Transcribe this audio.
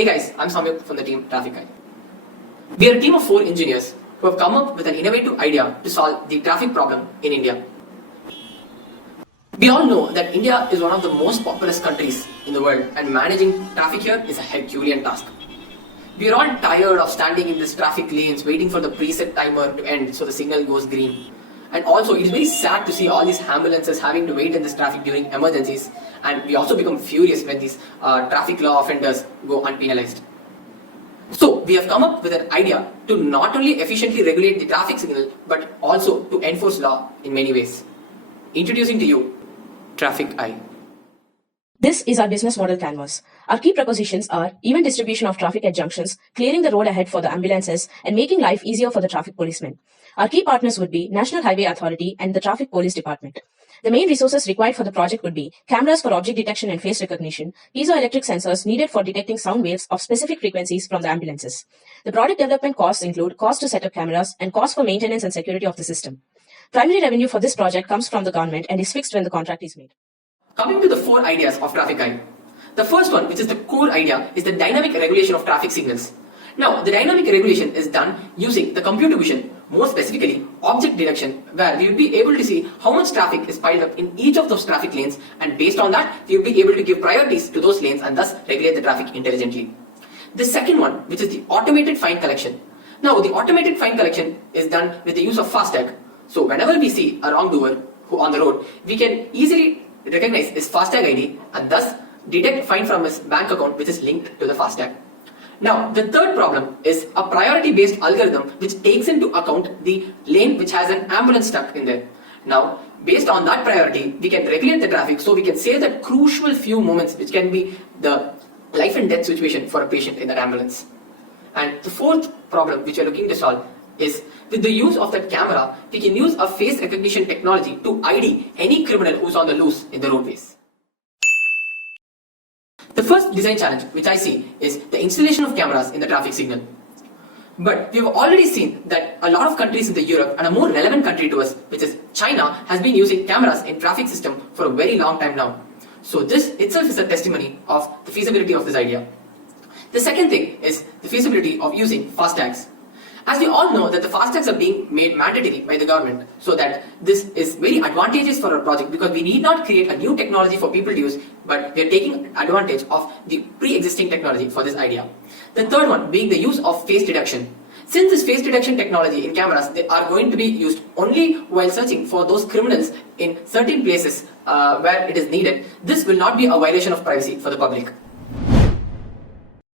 Hey guys, I'm Samyuk from the team Traffic Eye. We are a team of 4 engineers who have come up with an innovative idea to solve the traffic problem in India. We all know that India is one of the most populous countries in the world and managing traffic here is a Herculean task. We are all tired of standing in these traffic lanes waiting for the preset timer to end so the signal goes green. And also, it is very sad to see all these ambulances having to wait in this traffic during emergencies, and we also become furious when these traffic law offenders go unpenalized. So, we have come up with an idea to not only efficiently regulate the traffic signal, but also to enforce law in many ways. Introducing to you, Traffic Eye. This is our business model canvas. Our key propositions are even distribution of traffic at junctions, clearing the road ahead for the ambulances, and making life easier for the traffic policemen. Our key partners would be National Highway Authority and the Traffic Police Department. The main resources required for the project would be cameras for object detection and face recognition, piezoelectric sensors needed for detecting sound waves of specific frequencies from the ambulances. The product development costs include cost to set up cameras and cost for maintenance and security of the system. Primary revenue for this project comes from the government and is fixed when the contract is made. Coming to the 4 ideas of Traffic Eye. The first one, which is the core idea, is the dynamic regulation of traffic signals. Now, the dynamic regulation is done using the computer vision, more specifically object detection, where we will be able to see how much traffic is piled up in each of those traffic lanes, and based on that, we will be able to give priorities to those lanes and thus regulate the traffic intelligently. The second one, which is the automated fine collection. Now, the automated fine collection is done with the use of FASTag. So, whenever we see a wrongdoer who on the road, we can easily recognize his FASTag ID and thus detect fine from his bank account which is linked to the FASTag. Now, the third problem is a priority-based algorithm which takes into account the lane which has an ambulance stuck in there. Now, based on that priority, we can regulate the traffic so we can save that crucial few moments which can be the life and death situation for a patient in that ambulance. And the fourth problem which we are looking to solve is with the use of that camera, we can use a face recognition technology to ID any criminal who's on the loose in the roadways. The first design challenge which I see is the installation of cameras in the traffic signal. But we have already seen that a lot of countries in the Europe and a more relevant country to us, which is China, has been using cameras in traffic system for a very long time now. So this itself is a testimony of the feasibility of this idea. The second thing is the feasibility of using FASTags. As we all know that the FASTags are being made mandatory by the government, so that this is very advantageous for our project because we need not create a new technology for people to use, but we are taking advantage of the pre-existing technology for this idea. The third one being the use of face detection. Since this face detection technology in cameras, they are going to be used only while searching for those criminals in certain places where it is needed, this will not be a violation of privacy for the public.